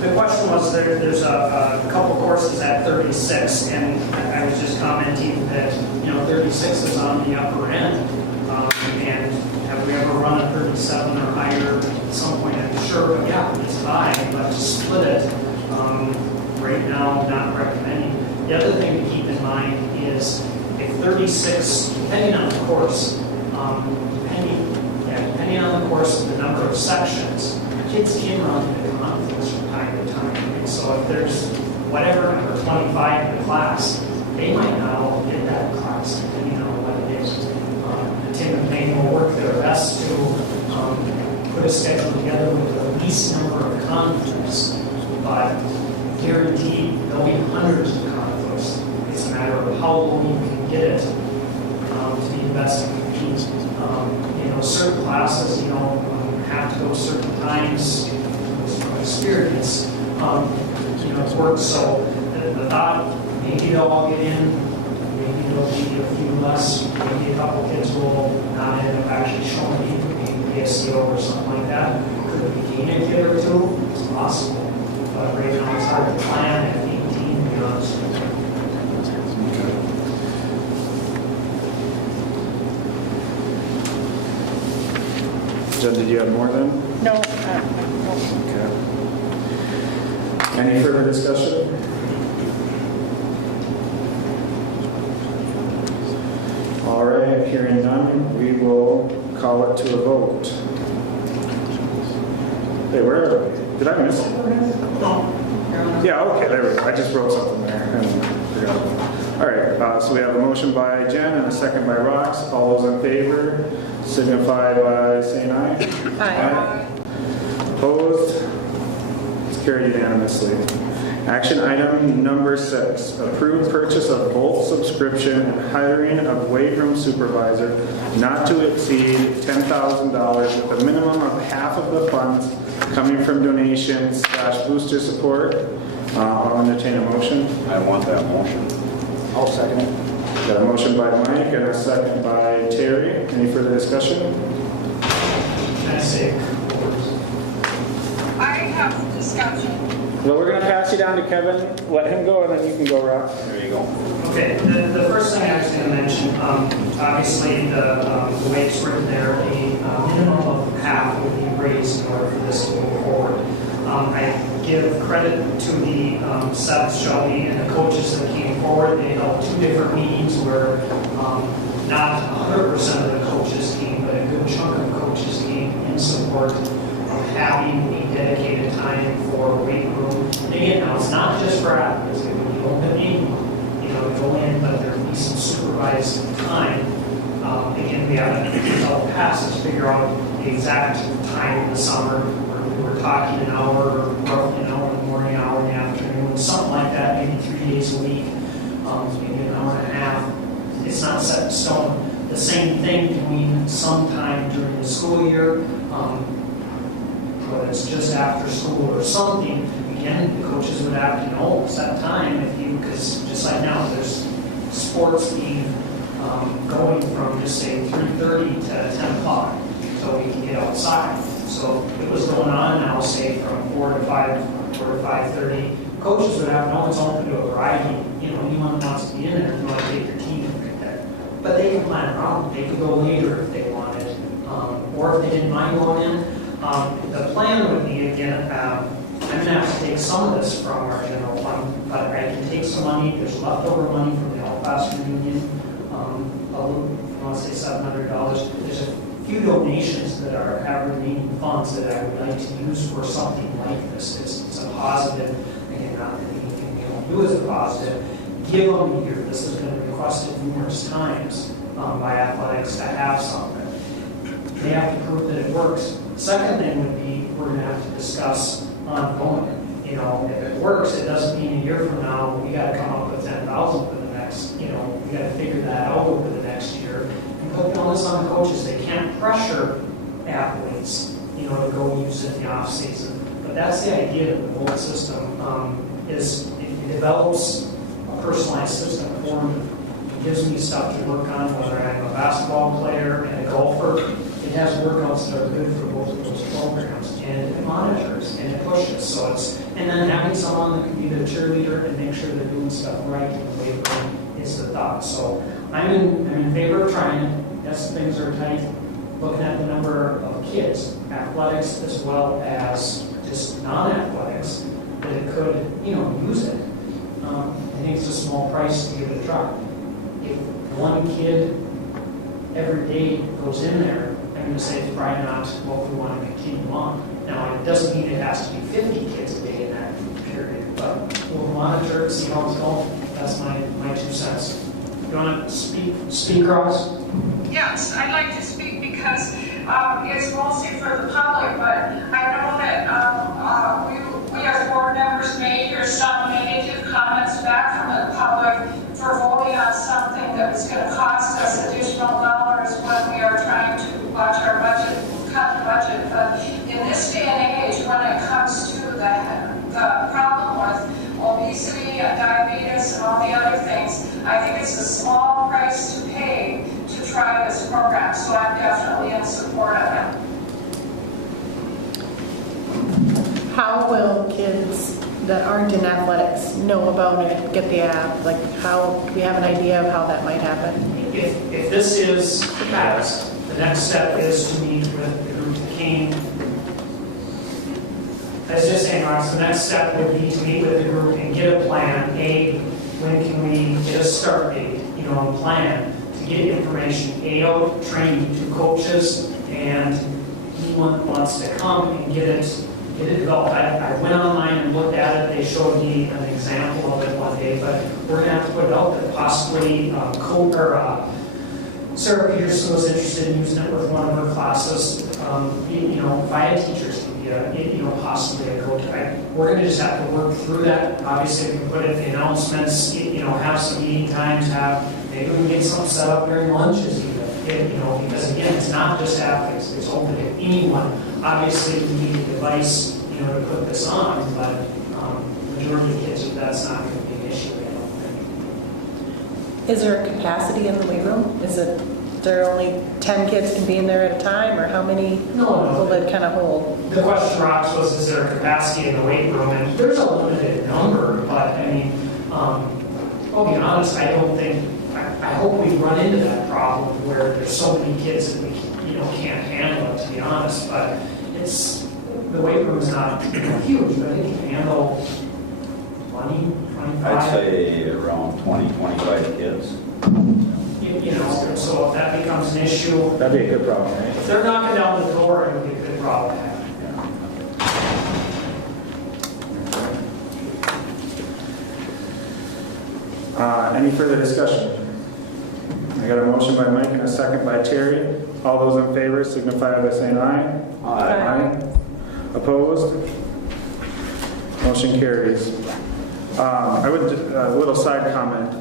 The question was, there's a couple courses at 36, and I was just commenting that, 36 is on the upper end. And have we ever run a 37 or higher at some point? I'm sure, but yeah, it's high, but to split it, right now, not recommending. The other thing to keep in mind is if 36, depending on the course, depending on the course and the number of sections, kids can run into conflicts from time to time. And so if there's whatever number, 25 in the class, they might not all get that class, depending on what it is. Tim and Payne will work their best to put a schedule together with the least number of conflicts, but guaranteed there'll be hundreds of conflicts. It's a matter of how long you can get it to be the best it can be. Certain classes, have to go certain times from experience, works. So the thought, maybe they'll all get in, maybe there'll be a few less, maybe a couple kids will not end up actually showing maybe ASCO or something like that. Could it be gain a kid or two? It's possible. But right now it's hard to plan at 18, to be honest with you. Jen, did you have more then? No. Okay. Any further discussion? All right, hearing none, we will call it to a vote. Hey, where are we? Did I miss it? Yeah, okay, there we go. I just wrote something there and forgot. All right, so we have a motion by Jen and a second by Rox. All those in favor signify by saying aye. Aye. Opposed? It's carried unanimously. Action item number 6, approve purchase of Volt subscription and hiring of weight room supervisor not to exceed $10,000 with a minimum of half of the funds coming from donations / booster support. I'll entertain a motion. I want that motion. I'll second it. Got a motion by Mike and a second by Terry. Any further discussion? Can I say I have discussion. Well, we're going to pass you down to Kevin. Let him go, and then you can go, Rob. There you go. Okay, the first thing I was going to mention, obviously the way it's written there, a minimum of half would be raised in order for this to move forward. I give credit to the Seth Shelby and the coaches that came forward. They held 2 different meetings where not 100% of the coaches came, but a good chunk of coaches came in support of having a dedicated time for weight room. And again, now it's not just for athletes. It would be open anyone, go in, but there'd be some supervised time. Again, we haven't until the past to figure out the exact time in the summer. We're talking an hour, roughly an hour in the morning, an hour in the afternoon, something like that, maybe 3 days a week, maybe an hour and a half. It's not set in stone. The same thing doing sometime during the school year, whether it's just after school or something. Again, the coaches would have to know set time because just like now, there's sports being going from just say 3:30 to 10 o'clock, so we can get outside. So it was going on now, say from 4 to 5:30. Coaches would have to know it's open to a variety. Anyone who wants to be in there, you want to take your team right there. But they can plan around. They could go later if they wanted, or if they didn't mind going in. The plan would be, again, I'm going to have to take some of this from our general fund, but I can take some money. There's leftover money from the All Class Reunion. I want to say $700. There's a few donations that have remaining funds that I would like to use for something like this. It's a positive. Again, not that anything we don't do is a positive. Give them a year. This has been requested numerous times by athletics to have something. They have to prove that it works. Second thing would be we're going to have to discuss ongoing. If it works, it doesn't mean a year from now we got to come up with 10,000 for the next. We got to figure that out over the next year and put the onus on the coaches. They can't pressure athletes, to go use it in the off season. But that's the idea of the Volt system. Is it develops a personalized system for me. It gives me stuff to work on, whether I'm a basketball player and a golfer. It has workouts that are good for both of those programs. and it monitors and it pushes. So and then having someone that can be the cheerleader and make sure they're doing stuff right in the weight room is the thought. So I'm in favor of trying it. Yes, things are tight. Looking at the number of kids, athletics as well as just non-athletics, that it could, use it. I think it's a small price to give it a try. If one kid every day goes in there, I'm going to say it's probably not what we want to continue on. Now, it doesn't mean it has to be 50 kids a day in that period, but we'll monitor it, see how it's going. That's my 2 cents. You want to speak, Ross? Yes, I'd like to speak because it's mostly for the public, but I know that we as board members may hear some negative comments back from the public for voting on something that was going to cost us additional dollars when we are trying to watch our budget, cut the budget. But in this day and age, when it comes to the problem with obesity and diabetes and all the other things, I think it's a small price to pay to try this program, so I'm definitely in support of it. How will kids that aren't in athletics know about it, get the app? Like, how, do we have an idea of how that might happen? If this is passed, the next step is to meet with the group that came. I was just saying, Ross, the next step would be to meet with the group and get a plan. When can we get a start date, a plan to get information out, training to coaches, and anyone wants to come and get it developed. I went online and looked at it. They showed me an example of it one day, but we're going to have to put it out there. Possibly Sarah Peterson was interested in using it with one of her classes, via teachers, possibly a coach. We're going to just have to work through that. Obviously, we can put it in the announcements, have some meeting times, maybe we can get something set up during lunches even, because again, it's not just athletics, it's open to anyone. Obviously, we need a device, to put this on, but majority of kids, that's not going to be an issue, I don't think. Is there a capacity in the weight room? Is there only 10 kids can be in there at a time, or how many will it kind of hold? The question, Rox, was, is there a capacity in the weight room? And there's a limited number, but I'll be honest, I hope we run into that problem where there's so many kids that we can't handle it, to be honest, but the weight room's not huge, but it can handle 20, 25. I'd say around 20, 25 kids. So if that becomes an issue, That'd be a good problem, right? if they're knocking down the door, it would be a good problem to have. Any further discussion? I got a motion by Mike and a second by Terry. All those in favor signify by saying aye. Aye. Opposed? Motion carries. A little side comment.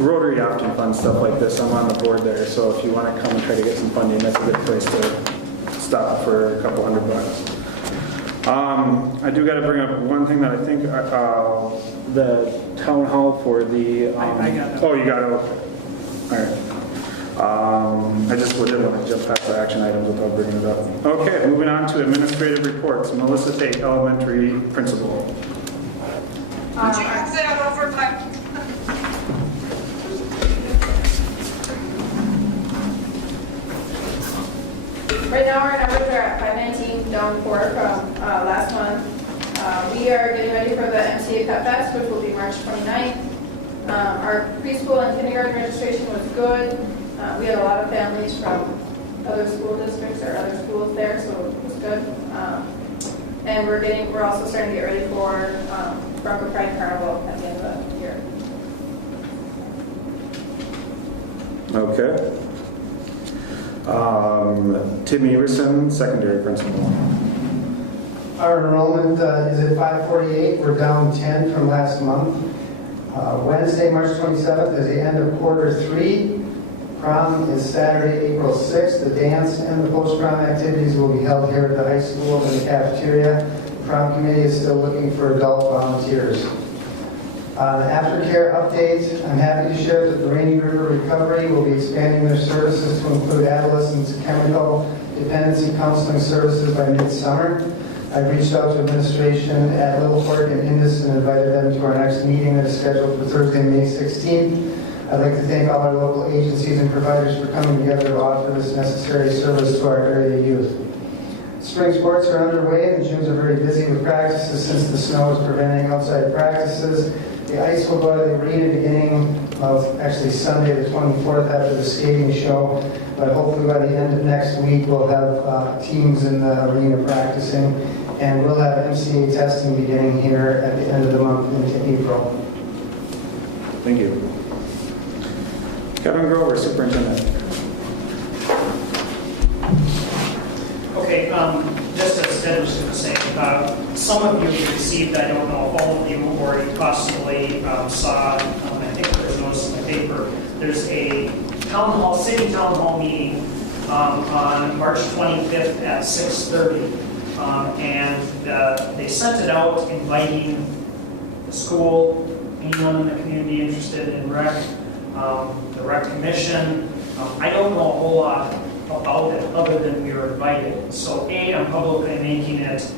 Rotary often funds stuff like this. I'm on the board there, so if you want to come and try to get some funding, that's a good place to stop for a couple $100. I do got to bring up one thing that I think the town hall for the. I got it. Oh, you got it. Okay. All right. I just didn't want to jump past the action items without bringing it up. Okay, moving on to administrative reports. Melissa Tate, elementary principal. Would you move that over, Mike? Right now, our numbers are at 519, down 4 from last month. We are getting ready for the MCA Pet Fest, which will be March 29th. Our preschool and kindergarten registration was good. We had a lot of families from other school districts or other schools there, so it was good. And we're also starting to get ready for Bronco Pride Carnival at the end of the year. Okay. Tim Everson, secondary principal. Our enrollment is at 548. We're down 10 from last month. Wednesday, March 27th is the end of quarter 3. Prom is Saturday, April 6th. The dance and the post-prom activities will be held here at the high school in the cafeteria. The prom committee is still looking for adult volunteers. Aftercare updates, I'm happy to share that the Rainy River Recovery will be expanding their services to include adolescents chemical dependency counseling services by midsummer. I reached out to administration at Little Fork and Indus and invited them to our next meeting that is scheduled for Thursday, May 16th. I'd like to thank all our local agencies and providers for coming together to offer this necessary service to our area youth. Spring sports are underway and the gyms are very busy with practices since the snow is preventing outside practices. The ice will go to the arena beginning of actually Sunday the 24th after the skating show, but hopefully by the end of next week we'll have teams in the arena practicing, and we'll have MCA testing beginning here at the end of the month into April. Thank you. Kevin Grover, Superintendent. Okay, just as Ted was going to say, some of you received, I don't know if all of you or you possibly saw, I think there was notice in the paper, there's a city town hall meeting on March 25th at 6:30. And they sent it out inviting the school, anyone in the community interested in rec, the rec commission. I don't know a whole lot about it other than we were invited. So I'm publicly making it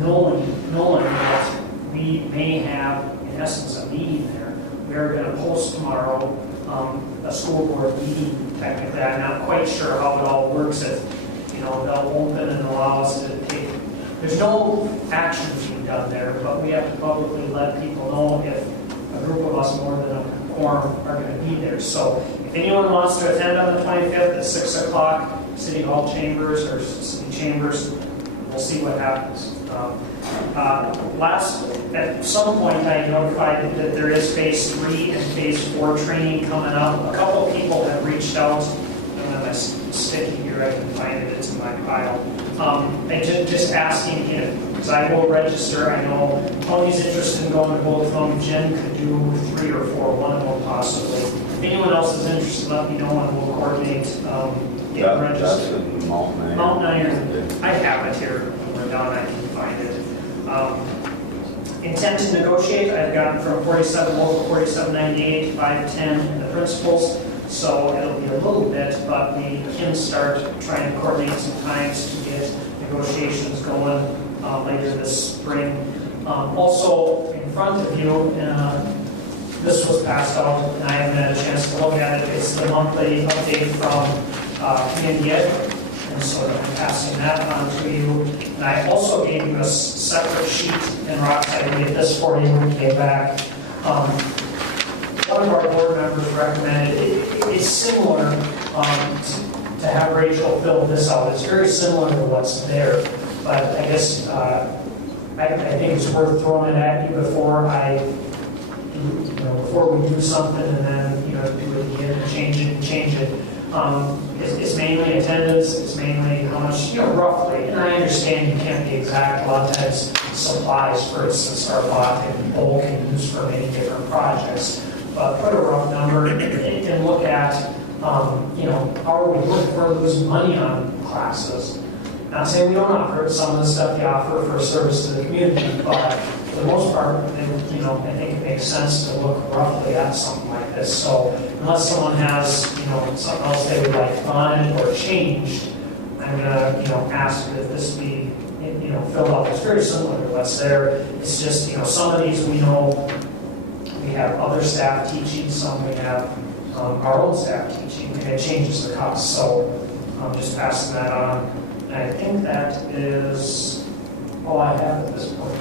known that we may have, in essence, a meeting there. We're going to post tomorrow a school board meeting. Technically, I'm not quite sure how it all works. If they'll open and allow us to take. There's no action being done there, but we have to publicly let people know if a group of us more than a quorum are going to be there. So if anyone wants to attend on the 25th at 6 o'clock, City Hall chambers or City Chambers, we'll see what happens. At some point I notified that there is phase 3 and phase 4 training coming up. A couple of people have reached out. I don't have my sticky here, I can find it, it's in my pile. And just asking because I will register. I know Tony's interested in going to both of them. Jen could do 3 or 4, one of them possibly. If anyone else is interested, let me know and we'll coordinate getting registered. That's in Mountain Iron. Mountain Iron. I have it here. When we're done, I can find it. Intent to negotiate, I've gotten from 47 local 4798, 510, and the principals. So it'll be a little bit, but we can start trying to coordinate some times to get negotiations going later this spring. Also, in front of you, this was passed out, and I haven't had a chance to look at it. It's the monthly update from Community Ed. And so I'm passing that on to you. And I also gave you a separate sheet in Rock's. I can get this for you when we get back. One of our board members recommended it's similar to have Rachel fill this out. It's very similar to what's there, but I guess I think it's worth throwing it at you before before we do something and then do it again and change it. It's mainly attendance. It's mainly how much roughly. And I understand you can't be exact. A lot of times supplies, for instance, are bought in bulk and used for many different projects. But put a rough number and look at, how are we looking for losing money on classes? Not saying we don't offer some of the stuff you offer for service to the community, but for the most part, I think it makes sense to look roughly at something like this. So unless someone has, something else they would like funded or changed, I'm gonna, ask that this be, filled out. It's very similar to what's there. It's just, some of these we know. We have other staff teaching, some we have our own staff teaching, and it changes the cost. So I'm just passing that on. And I think that is all I have at this point.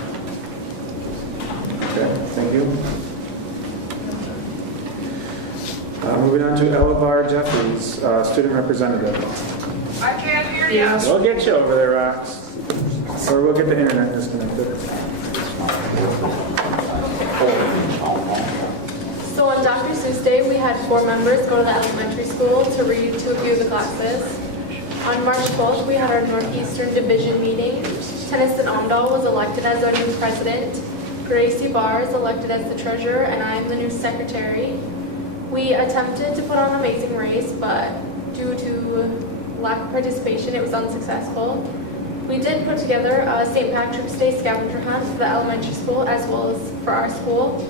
Okay, thank you. Moving on to Elevar Jeffries, student representative. I can't hear you. We'll get you over there, Rox. Or we'll get the internet disconnected. So on Dr. Seuss Day, we had 4 members go to the elementary school to read to a few of the classes. On March 12th, we had our Northeastern Division meeting. Tennyson Omdahl was elected as our new president. Gracie Barr is elected as the treasurer, and I am the new secretary. We attempted to put on an amazing race, but due to lack of participation, it was unsuccessful. We did put together a St. Patrick's Day scavenger hunt for the elementary school as well as for our school.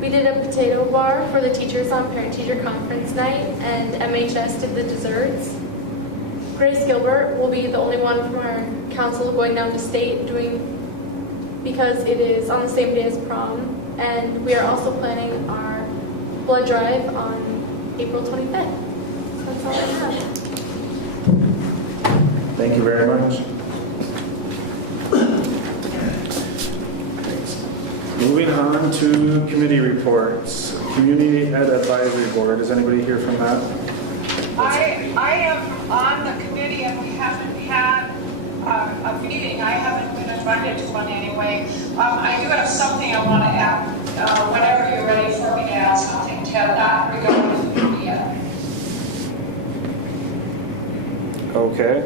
We did a potato bar for the teachers on parent-teacher conference night, and MHS did the desserts. Grace Gilbert will be the only one from our council going down to state because it is on the same day as prom. And we are also planning our blood drive on April 25th. So that's all I have. Thank you very much. Moving on to committee reports. Community Ed Advisory Board. Is anybody here from that? I am on the committee and we haven't had a meeting. I haven't been invited to one anyway. I do have something I want to add. Whenever you're ready for me to add something, Ted, not regarding the media. Okay.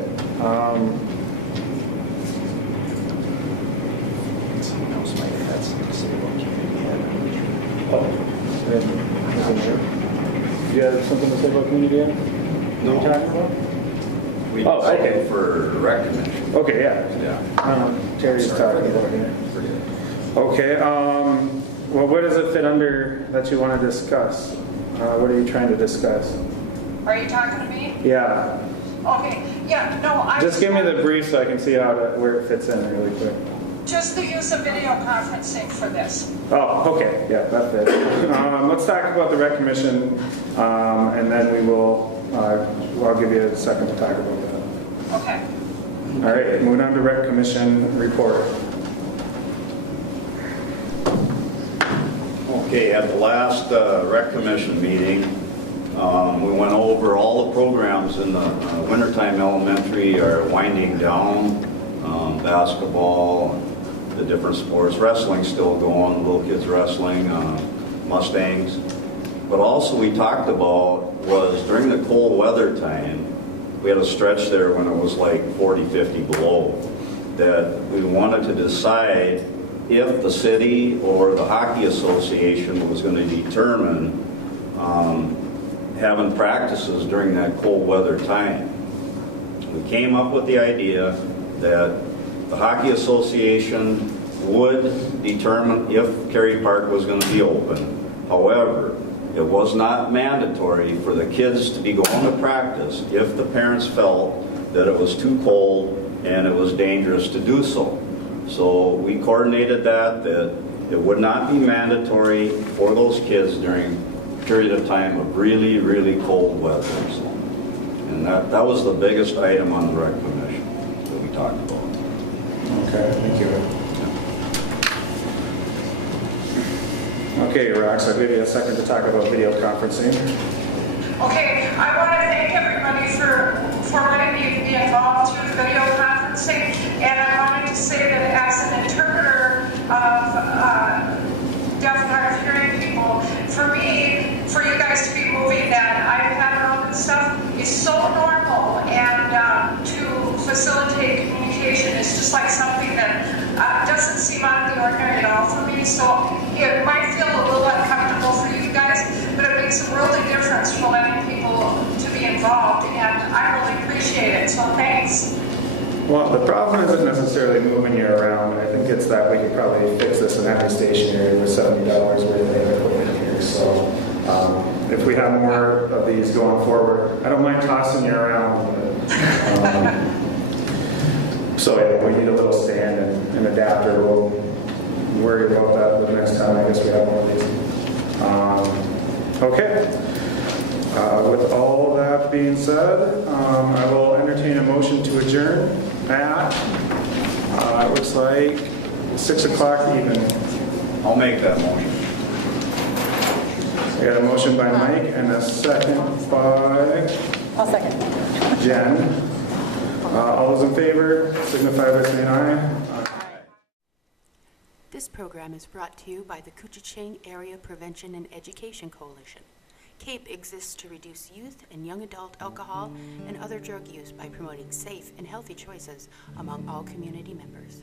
Someone else might have had something to say about community ed. You have something to say about community ed? No. What are you talking about? We Oh, okay. decided for rec commission. Okay, yeah. Yeah. Terry's talking about it. Okay, well, what does it fit under that you want to discuss? What are you trying to discuss? Are you talking to me? Yeah. Okay, yeah, no, I... Just give me the brief so I can see where it fits in really quick. Just the use of video conferencing for this. Oh, okay, yeah, that's it. Let's talk about the rec commission, and then we will, I'll give you a second to talk about that. Okay. All right, moving on to rec commission report. Okay, at the last rec commission meeting, we went over all the programs in the wintertime elementary are winding down. Basketball, the different sports, wrestling's still going, little kids wrestling, Mustangs. But also we talked about was during the cold weather time, we had a stretch there when it was like 40, 50 below, that we wanted to decide if the city or the hockey association was going to determine having practices during that cold weather time. We came up with the idea that the hockey association would determine if Cary Park was going to be open. However, it was not mandatory for the kids to be going to practice if the parents felt that it was too cold and it was dangerous to do so. So we coordinated that it would not be mandatory for those kids during a period of time of really, really cold weather. So, and that was the biggest item on the rec commission that we talked about. Okay, thank you. Okay, Rox, I'll give you a second to talk about video conferencing. Okay, I want to thank everybody for letting me be involved with video conferencing, and I wanted to say that as an interpreter of deaf and hard of hearing people, for me, for you guys to be moving that iPad around and stuff is so normal, and to facilitate communication is just like something that doesn't seem out of the ordinary at all for me, so it might feel a little uncomfortable for you guys, but it makes a world of difference for letting people to be involved, and I really appreciate it, so thanks. Well, the problem isn't necessarily moving you around. I think it's that we could probably fix this and have you stationary with $70 worth of equipment here. So if we have more of these going forward, I don't mind tossing you around. But, so yeah, we need a little stand and an adapter. We'll worry about that the next time. I guess we have one of these. Okay. With all that being said, I will entertain a motion to adjourn at, it looks like 6 o'clock even. I'll make that motion. I got a motion by Mike and a second by I'll second. Jen. All those in favor signify by saying aye. This program is brought to you by the Koochiching Area Prevention and Education Coalition. CAPE exists to reduce youth and young adult alcohol and other drug use by promoting safe and healthy choices among all community members.